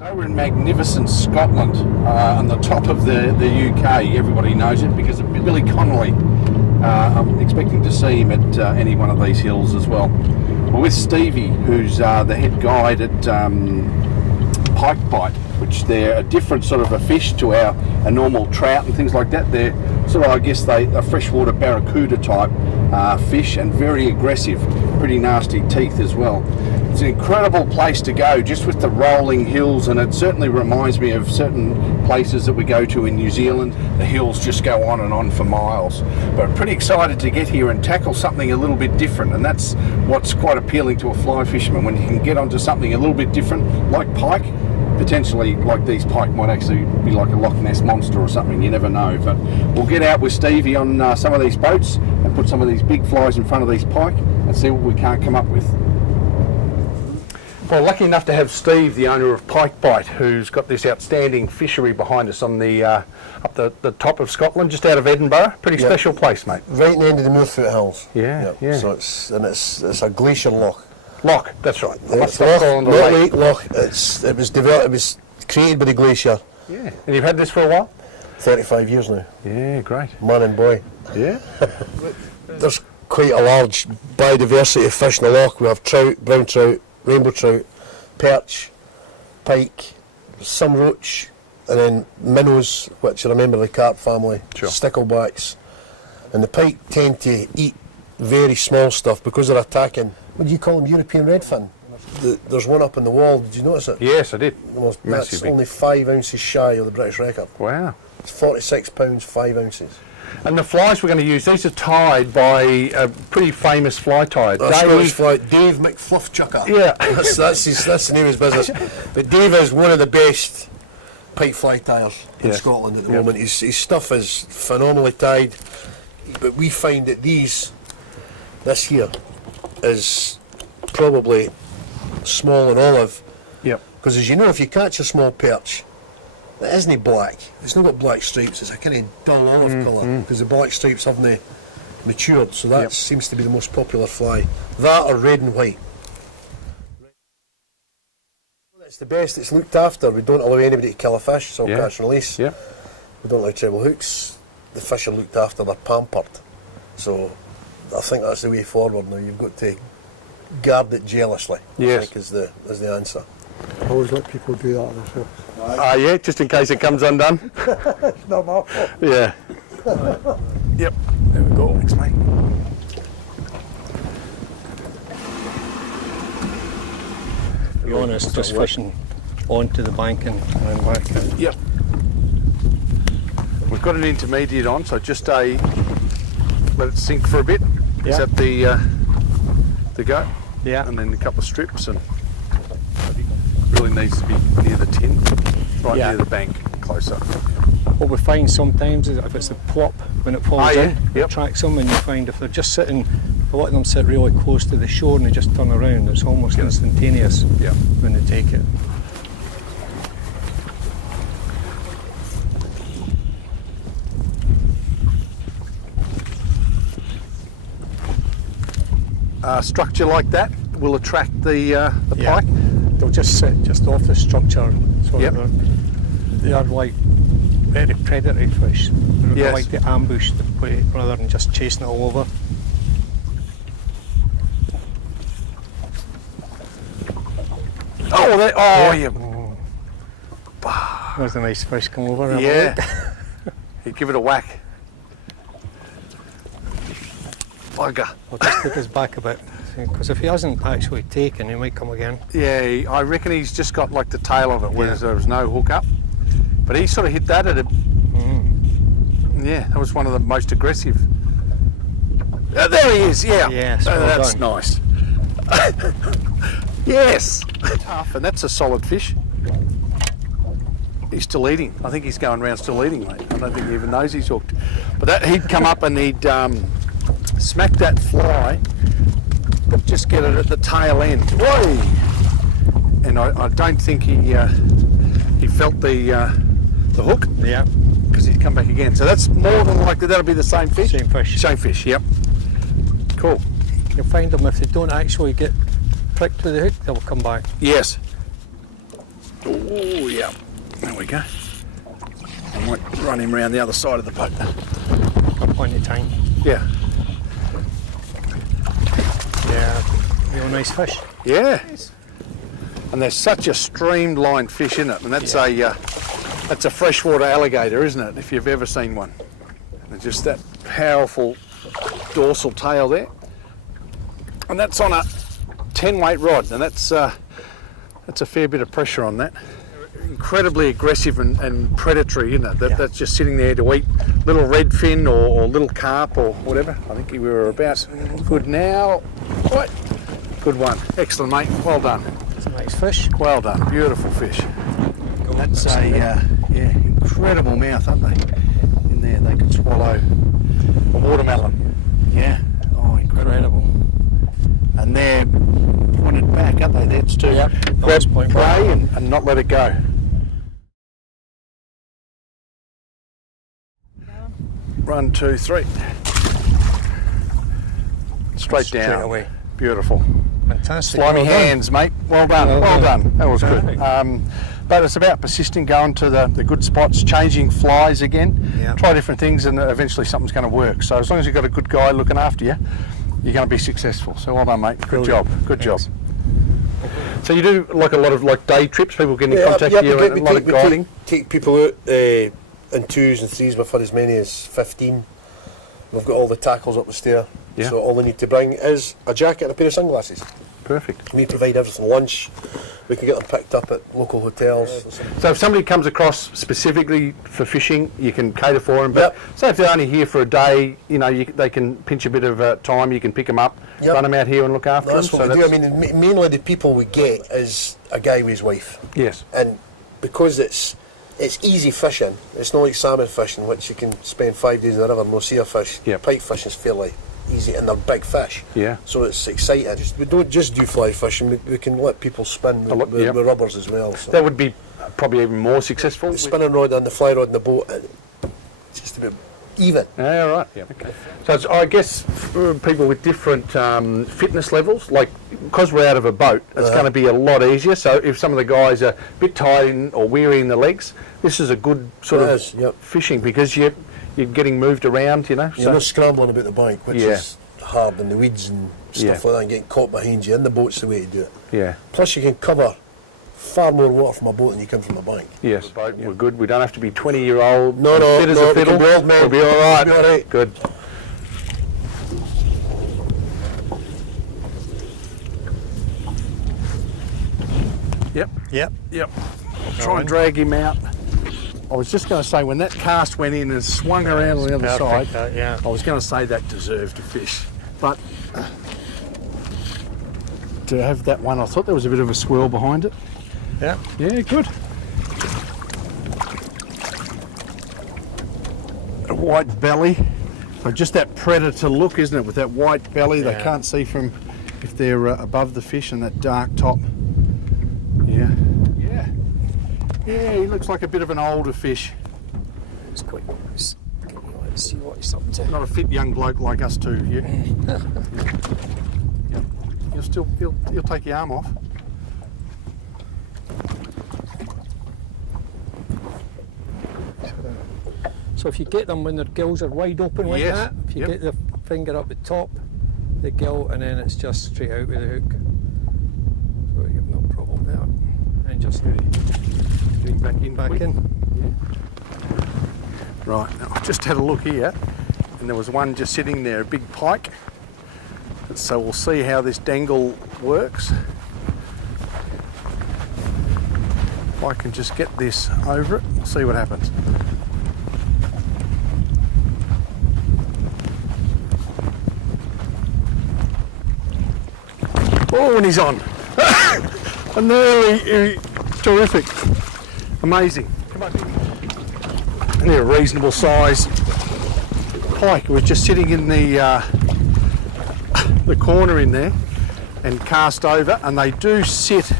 So we're in magnificent Scotland, on the top of the UK. Everybody knows it because of Billy Connolly. I'm expecting to see him at any one of these hills as well. We're with Stevie, who's the head guide at Pikebite, which they're a different sort of a fish to a normal trout and things like that. They're sort of, I guess, a freshwater barracuda type fish, and very aggressive, pretty nasty teeth as well. It's an incredible place to go, just with the rolling hills, and it certainly reminds me of certain places that we go to in New Zealand. The hills just go on and on for miles. But I'm pretty excited to get here and tackle something a little bit different, and that's what's quite appealing to a fly fisherman, when you can get onto something a little bit different, like pike. Potentially, like these pike might actually be like a Loch Ness monster or something, you never know. But we'll get out with Stevie on some of these boats and put some of these big flies in front of these pike and see what we can't come up with. Well, lucky enough to have Steve, the owner of Pikebite, who's got this outstanding fishery behind us on the up the top of Scotland, just out of Edinburgh. Pretty special place, mate. Right in the end of the Moorfoot Hills. Yeah. So it's a glacier loch. Loch, that's right. It's loch, not lake loch. It was created by the glacier. Yeah. And you've had this for a while? 35 years now. Yeah, great. Man and boy. Yeah. There's quite a large biodiversity of fish in the loch. We have trout, brown trout, rainbow trout, perch, pike, some roach, and then minnows, which I remember the carp family, sticklebacks. And the pike tend to eat very small stuff because they're attacking. What do you call them? European redfin? There's one up in the wall. Did you notice it? Yes, I did. That's only 5 ounces shy of the British record. Wow. It's 46 pounds, 5 ounces. And the flies we're going to use, these are tied by a pretty famous fly tyer. Dave McFluffchucker. Yeah. that's the name of his business. But Dave is one of the best pike fly tyers in Scotland at the moment. His stuff is phenomenally tied. But we find that this here is probably small and olive. Yep. Because as you know, if you catch a small perch, it isn't black. It's not got black stripes. It's a kind of dull olive colour because the black stripes haven't matured. So that seems to be the most popular fly. That or red and white. It's the best. It's looked after. We don't allow anybody to kill a fish. It's all catch and release. Yeah. We don't allow treble hooks. The fish are looked after. They're pampered. So I think that's the way forward now. You've got to guard it jealously. Yes. I think is the answer. I always let people do that themselves. Yeah, just in case it comes undone. It's not my fault. Yeah. Yep. There we go. Thanks, mate. To be honest, just fishing onto the bank and back. Yep. We've got an intermediate on, so just let it sink for a bit. Is that the go? Yeah. And then a couple of strips, and really needs to be near the tin, right near the bank, closer. What we find sometimes is if it's the plop when it falls in, it attracts them, and you find if they're just sitting, a lot of them sit really close to the shore and they just turn around. It's almost instantaneous when they take it. Structure like that will attract the pike. They'll just sit just off the structure, so they are like very predatory fish. They like to ambush the prey rather than just chasing it all over. There's a nice fish come over. Yeah. You give it a whack. Bugger. I'll just take his back a bit, because if he hasn't actually taken, he might come again. Yeah, I reckon he's just got like the tail of it, where there was no hook up. But he sort of hit that at a... Yeah, that was one of the most aggressive. There he is, Yes, that's nice. Yes! Tough, and that's a solid fish. He's still eating. I think he's going around still eating, mate. I don't think he even knows he's hooked. But he'd come up and he'd smack that fly, but just get it at the tail end. Whoa! And I don't think he felt the hook. Yeah. Because he'd come back again. So that's more than likely that'll be the same fish. Same fish. Same fish. Yep. Cool. You'll find them if they don't actually get pricked with the hook, they'll come back. Yes. Oh, yeah. There we go. I might run him around the other side of the boat. Got plenty of time. Yeah. Yeah, real nice fish. Yeah. And there's such a streamlined fish in it, and that's a freshwater alligator, isn't it? If you've ever seen one. And just that powerful dorsal tail there. And that's on a 10-weight rod, and that's a fair bit of pressure on that. Incredibly aggressive and predatory, isn't it? That's just sitting there to eat little redfin or little carp or whatever. I think we were about good now. Right. Good one. Excellent, mate. Well done. It's a nice fish. Well done. Beautiful fish. That's a incredible mouth, aren't they? In there, they could swallow a watermelon. Yeah. Oh, incredible. And they're pointed back, aren't they? That's to grab prey and not let it go. Run, 2, 3. Straight down. Away. Beautiful. Fantastic. Slimy Well done. hands, mate. Well done. Well done. That was good. But it's about persisting, going to the good spots, changing flies again. Yeah. Try different things, and eventually something's going to work. So as long as you've got a good guy looking after you, you're going to be successful. So well done, mate. Good job. Good job. So you do like a lot of day trips. People get in contact with you and a lot of guiding. Take people out in 2s and 3s. We've had as many as 15. We've got all the tackles up the stair. Yeah. So all they need to bring is a jacket and a pair of sunglasses. Perfect. We provide everything. Lunch, we can get them picked up at local hotels. So if somebody comes across specifically for fishing, you can cater for them. But say if they're only here for a day, they can pinch a bit of time. You can pick them up, run them out here and look after them. That's what we do. I mean, mainly the people we get is a guy with his wife. Yes. And because it's easy fishing, it's not like salmon fishing, which you can spend 5 days in the river and not see a fish. Yep. Pike fishing is fairly easy, and they're big fish. Yeah. So it's exciting. We don't just do fly fishing, we can let people spin with rubbers as well. So. That would be probably even more successful. The spinning rod and the fly rod in the boat, it's just about even. Yeah, right. Yeah. Okay. So I guess for people with different fitness levels, because we're out of a boat, it's going to be a lot easier. So if some of the guys are a bit tired or weary in the legs, this is a good sort of fishing, because you're getting moved around, You're not scrambling about the bank, which is hard, and the weeds and stuff like that, and getting caught behind you. In the boat's the way to do it. Yeah. Plus you can cover far more water from a boat than you can from a bank. Yes. We're good. We don't have to be 20-year-old. No, fit as a fiddle. Old man. We'll be all right. We'll be all right. Good. Yep. Try and drag him out. I was just going to say, when that cast went in and swung around on the other side, I was going to say that deserved a fish. But to have that one, I thought there was a bit of a swirl behind it. Yeah. Yeah, good. A white belly. So just that predator look, isn't it? With that white belly, they can't see from if they're above the fish, and that dark top. Yeah. Yeah, he looks like a bit of an older fish. It's quite nice. Let's see what he's up to. Not a fit young bloke like us two. Yeah. He'll take your arm off. So if you get them when their gills are wide open like that, if you get the finger up the top, the gill, and then it's just straight out with the hook. So you have no problem there. And just Getting back in. Yeah. Right, now I just had a look here, and there was one just sitting there, a big pike. So we'll see how this dangle works. If I can just get this over it, we'll see what happens. Oh, and he's on. And nearly terrific. Amazing. Come on. They're a reasonable size pike. We're just sitting in the corner in there and cast over, and they do sit,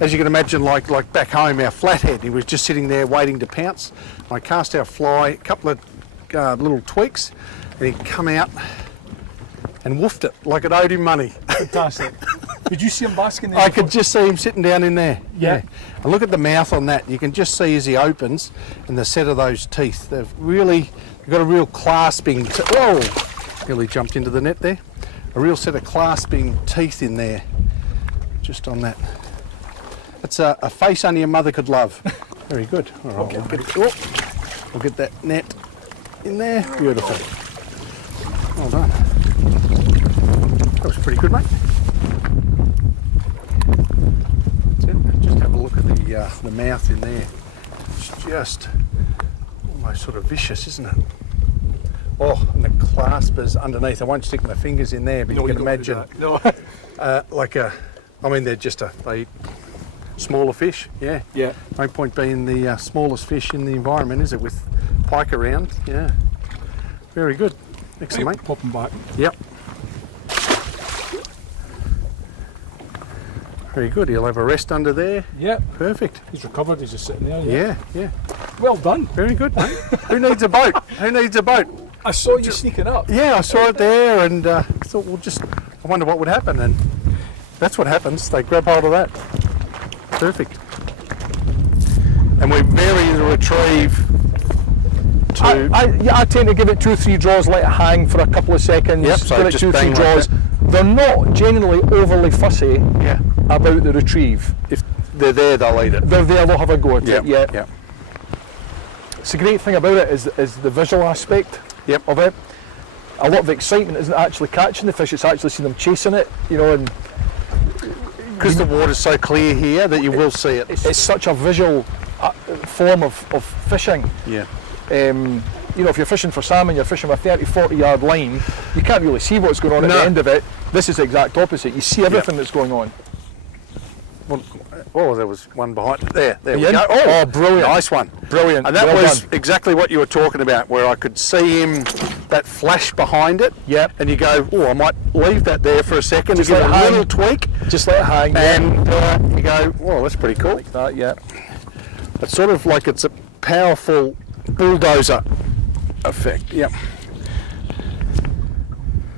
as you can imagine, like back home, our flathead. He was just sitting there waiting to pounce. I cast our fly, a couple of little tweaks, and he'd come out and woofed it like it owed him money. Fantastic. Did you see him basking there? I could just see him sitting down in there. Yeah. And look at the mouth on that. You can just see as he opens and the set of those teeth. They've got a real clasping. Whoa! Nearly jumped into the net there. A real set of clasping teeth in there. Just on that. It's a face only a mother could love. Very good. All right, we'll get that net in there. Beautiful. Well done. That was pretty good, mate. That's it. Just have a look at the mouth in there. It's just almost sort of vicious, isn't it? Oh, and the claspers underneath. I won't stick my fingers in there, but you can imagine. No. They're just they eat smaller fish. Yeah. Yeah. No point being the smallest fish in the environment, is it? With pike around. Yeah. Very good. Excellent, mate. Pop him back. Yep. Very good. He'll have a rest under there. Yeah. Perfect. He's recovered. He's just sitting there. Yeah. Well done. Very good, mate. Who needs a boat? Who needs a boat? I saw you sneaking up. Yeah, I saw it there and thought, I wonder what would happen, and that's what happens. They grab hold of that. Perfect. And we vary the retrieve to... I tend to give it 2 or 3 draws, let it hang for a couple of seconds. Yep, so give it just 2 or 3 bang like draws. They're not generally overly fussy Yeah. about the retrieve. If they're there, they'll eat it. They're there, they'll have a go at it. Yeah. Yep. It's a great thing about it is the visual aspect Yep. of it. A lot of the excitement isn't actually catching the fish, it's actually seeing them chasing it, and Because the water's so clear here that you will see it. it's such a visual form of fishing. Yeah. If you're fishing for salmon, you're fishing with a 30-40 yard line, you can't really see what's going on at the end of it. This is the exact opposite. You see everything that's going on. Oh, there was one behind. There we Yeah. go. Oh, brilliant. Nice one. Brilliant. And that Well was done. exactly what you were talking about, where I could see him, that flash behind it. Yep. And you go, oh, I might leave that there for a second, Just to give it let a it little hang. tweak. Just let it hang. And you go, oh, that's pretty cool. like that, yeah. It's sort of like it's a powerful bulldozer effect. Yep.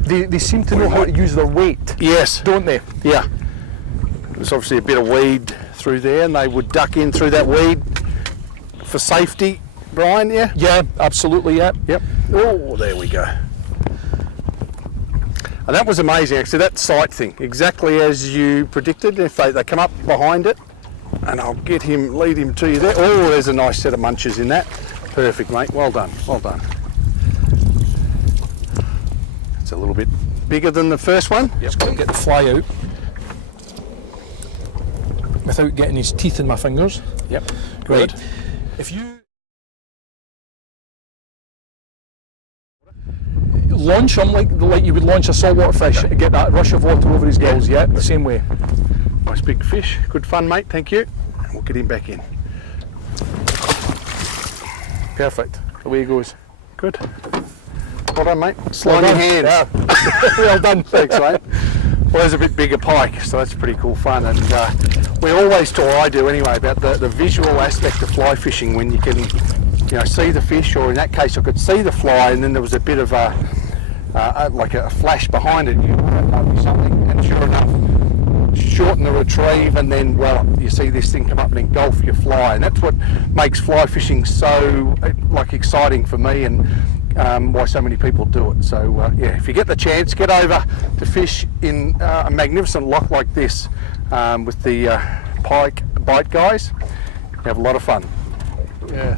They seem to know how to use their weight, Yes. don't they? Yeah. There's obviously a bit of weed through there, and they would duck in through that weed for safety, Brian, yeah? Yeah, absolutely, yeah. Yep. Oh, there we go. And that was amazing, actually, that sight thing, exactly as you predicted. If they come up behind it, and I'll lead him to you there. Oh, there's a nice set of munches in that. Perfect, mate. Well done, well done. It's a little bit bigger than the first one. Just got to get the fly out without getting his teeth in my fingers. Yep. Right. Good. If you launch him like you would launch a saltwater fish, and get that rush of water over his gills, yeah, the same way. Nice big fish. Good fun, mate. Thank you. And we'll get him back in. Perfect. Away he goes. Good. Well done, mate. Slide your hands. Yeah. Well done. Thanks, mate. Well, there's a bit bigger pike, so that's pretty cool fun. And we always talk, I do anyway, about the visual aspect of fly fishing, when you can, see the fish, or in that case, I could see the fly, and then there was a bit of like a flash behind it. You might be something, and sure enough, shorten the retrieve, and then, well, you see this thing come up and engulf your fly, and that's what makes fly fishing so exciting for me, and why so many people do it. So if you get the chance, get over to fish in a magnificent loch like this with the Pikebite guys. You have a lot of fun. Yeah.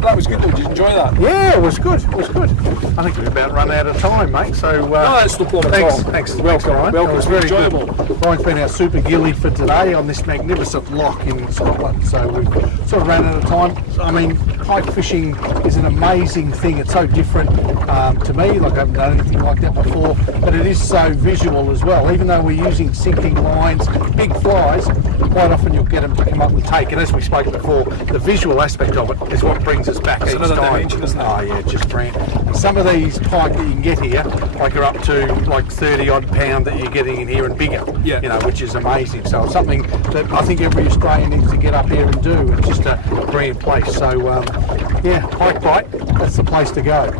That was good though, did you enjoy that? Yeah, it was good. It was good. I think we've about run out of time, mate. So No, that's no problem at all. Thanks, Welcome, Ryan. welcome. It was It's very enjoyable. good. Ryan's been our super gilly for today on this magnificent loch in Scotland. So we've sort of ran out of time. I mean, pike fishing is an amazing thing. It's so different to me. Like I haven't done anything like that before, but it is so visual as well. Even though we're using sinking lines, big flies, quite often you'll get them to come up and take. And as we spoke before, the visual aspect of it is what brings us back each another time. dimension, isn't it? Oh yeah, just brilliant. And some of these pike that you can get here, like are up to like 30 odd pound that you're getting in here and bigger. Yeah. Which is amazing. So it's something that I think every Australian needs to get up here and do. It's just a brilliant place. So yeah, Pikebite, that's the place to go.